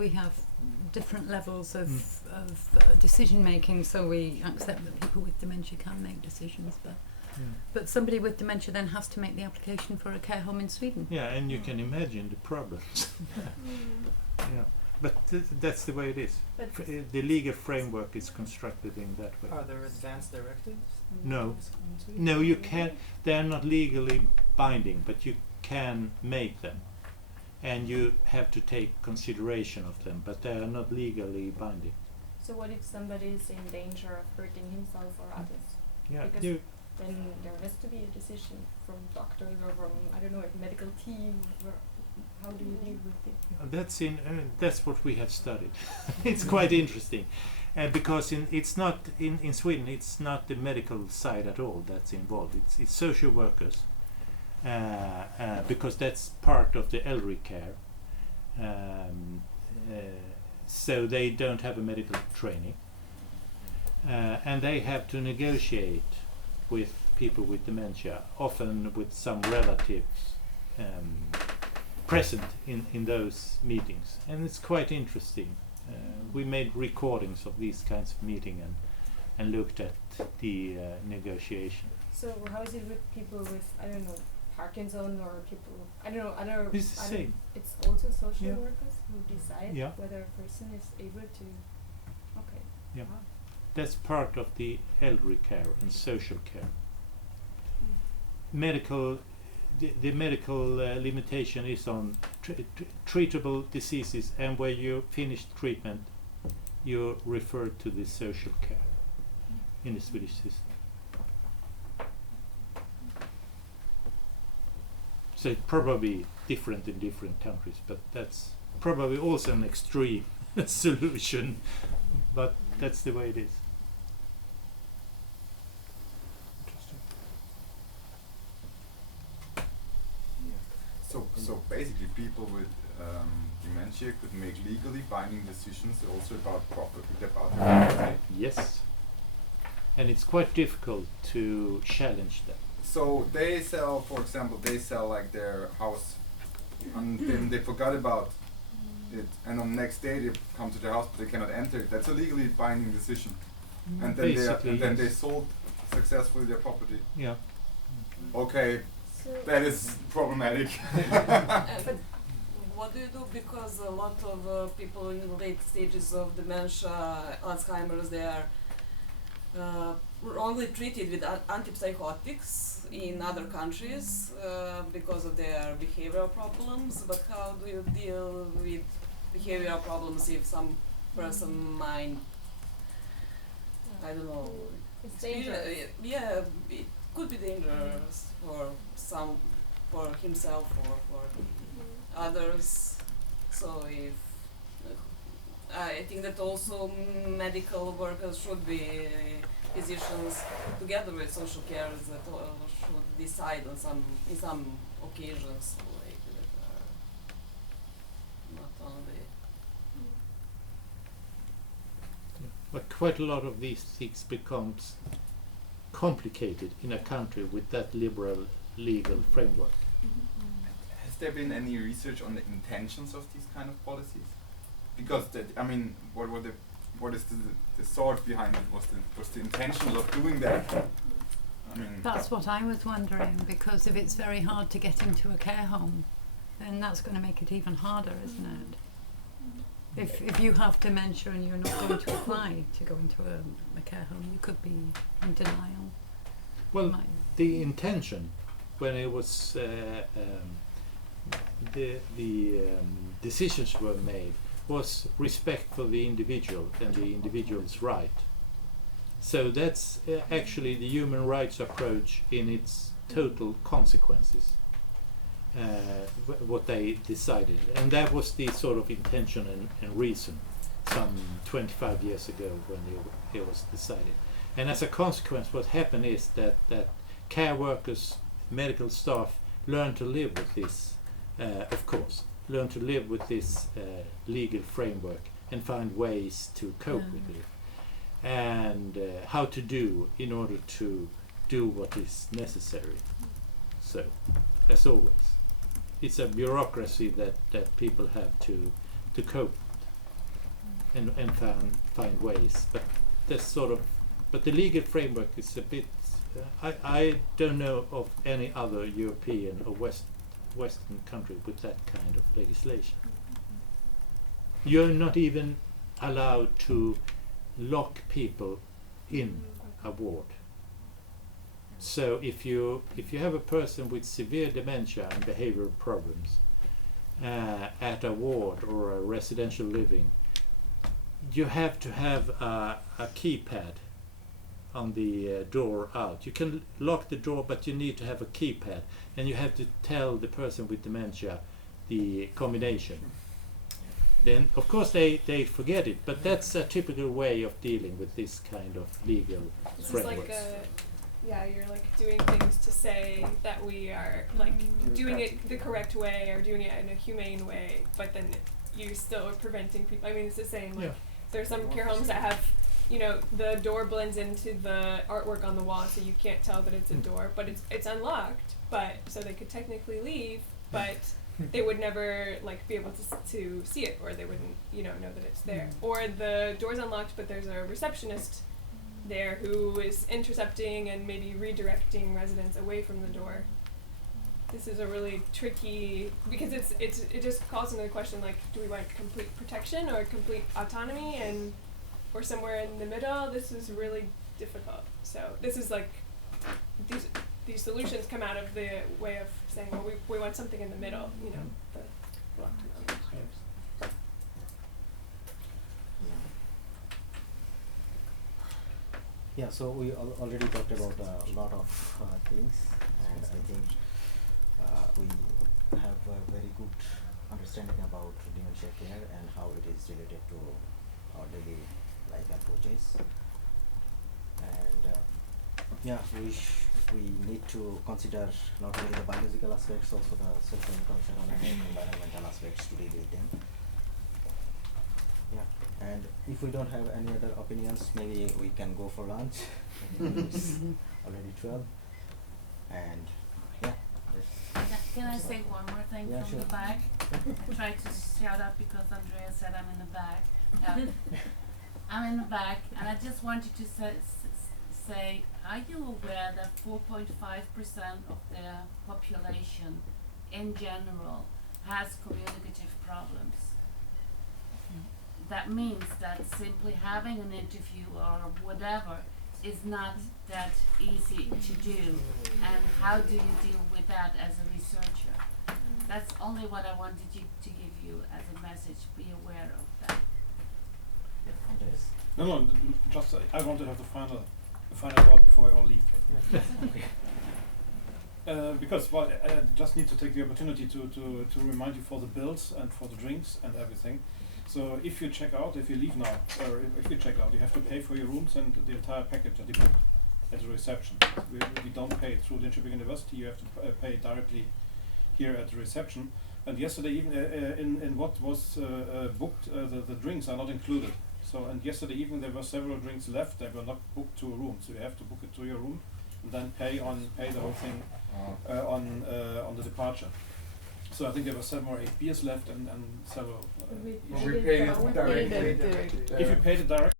we have different levels of decision making, so we accept that people with dementia can make decisions, but somebody with dementia then has to make the application for a care home in Sweden. Yeah, and you can imagine the problems. Yeah, but that's the way it is. The legal framework is constructed in that way. Are there advanced directives? No. No, you can't. They are not legally binding, but you can make them, and you have to take consideration of them, but they are not legally binding. So what if somebody is in danger of hurting himself or others? Yeah, Because then there has to be a decision from doctors or from, I don't know, a medical team. How do you deal with it? that's what we have studied. It's quite interesting, because it's not in Sweden. It's not the medical side at all that's involved. It's social workers, because that's part of the elderly care. So they don't have a medical training, and they have to negotiate with people with dementia, often with some relatives present in those meetings, and it's quite interesting. We made recordings of these kinds of meetings and looked at the negotiation. So how is it with people with, I don't know, Parkinson or people, I don't know, other... It's the same. It's also social Yeah. workers who decide Yeah. whether a person is able to... Okay. Yeah. Wow. That's part of the elderly care and social care. Medical, the medical limitation is on treatable diseases, and where you finish treatment, you're referred to the social care in the Swedish system. So it's probably different in different countries, but that's probably also an extreme solution, but that's the way it is. So basically people with dementia could make legally binding decisions also about property, about their property. Yes. And it's quite difficult to challenge that. So they sell, for example, like their house, and then they forgot about it, and on the next day they come to the house but they cannot enter it. That's a legally binding decision. And then they sold successfully their property. Yeah. Okay, So that is problematic. But what do you do, because a lot of people in late stages of dementia, Alzheimer's, they are wrongly treated with antipsychotics in other countries because of their behavioral problems. But how do you deal with behavioral problems if some person might, I don't know, it's dangerous. yeah, it could be dangerous for himself or for others. So if I think that also medical workers should be physicians together with social carers that should decide on in some occasions, like that are not only. But quite a lot of these things becomes complicated in a country with that liberal legal framework. Has there been any research on the intentions of these kind of policies? Because what is the thought behind it? Was the intention of doing that? I mean, That's what I was wondering, because if it's very hard to get into a care home, then that's going to make it even harder, isn't it? If you have dementia and you're not going to apply to go into a care home, you could be in denial. Well, the intention when it was the decisions were made was respect for the individual and the individual's right. So that's actually the human rights approach in its total consequences, what they decided. And that was the sort of intention and reason some 25 years ago when it was decided. And as a consequence, what happened is that care workers, medical staff, learn to live with this, of course, learn to live with this legal framework and find ways to cope with it, and how to do in order to do what is necessary. So, as always, it's a bureaucracy that people have to cope and find ways. But this sort of, but the legal framework is a bit. I don't know of any other European or Western country with that kind of legislation. You're not even allowed to lock people in a ward. So if you have a person with severe dementia and behavioral problems at a ward or a residential living, you have to have a keypad on the door out. You can lock the door, but you need to have a keypad, and you have to tell the person with dementia the combination. Then of course they forget it, but that's a typical way of dealing with this kind of legal frameworks. You're like doing things to say that we are like doing it the correct way or doing it in a humane way, but then you still are preventing people. I mean, it's the same. Like there's some care homes that have, the door blends into the artwork on the wall, so you can't tell that it's a door, but it's unlocked. But so they could technically leave, but they would never like be able to see it, or they wouldn't know that it's there. Or the door's unlocked, but there's a receptionist there who is intercepting and maybe redirecting residents away from the door. This is a really tricky, because it just calls into the question, like, do we want complete protection or complete autonomy, and or somewhere in the middle? This is really difficult. So this is like these solutions come out of the way of saying, well, we want something in the middle, Yeah, so we already talked about a lot of things, and I think we have a very good understanding about dementia care and how it is related to our daily life approaches. And we need to consider not only the biological aspects, also the social, cultural, and environmental aspects to deal with them. Yeah, and if we don't have any other opinions, maybe we can go for lunch. It's already 12, and Can I say one more thing from the back? I tried to shout up because Andrea said I'm in the back. I'm in the back, and I just wanted to say, are you aware that 4.5% of the population in general has communicative problems? That means that simply having an interview or whatever is not that easy to do. And how do you deal with that as a researcher? That's only what I wanted to give you as a message. Be aware of that. No, just I want to have the final word before I all leave. Because I just need to take the opportunity to remind you for the bills and for the drinks and everything. So if you check out, if you leave now, or if you check out, you have to pay for your rooms and the entire package at the reception. We don't pay through Linköping University. You have to pay directly here at the reception. And yesterday, even in what was booked, the drinks are not included. So, and yesterday evening there were several drinks left. They were not booked to a room. So you have to book it to your room, and then pay the whole thing on the departure. So I think there were 7 or 8 beers left and several. We pay it directly. If you paid it directly.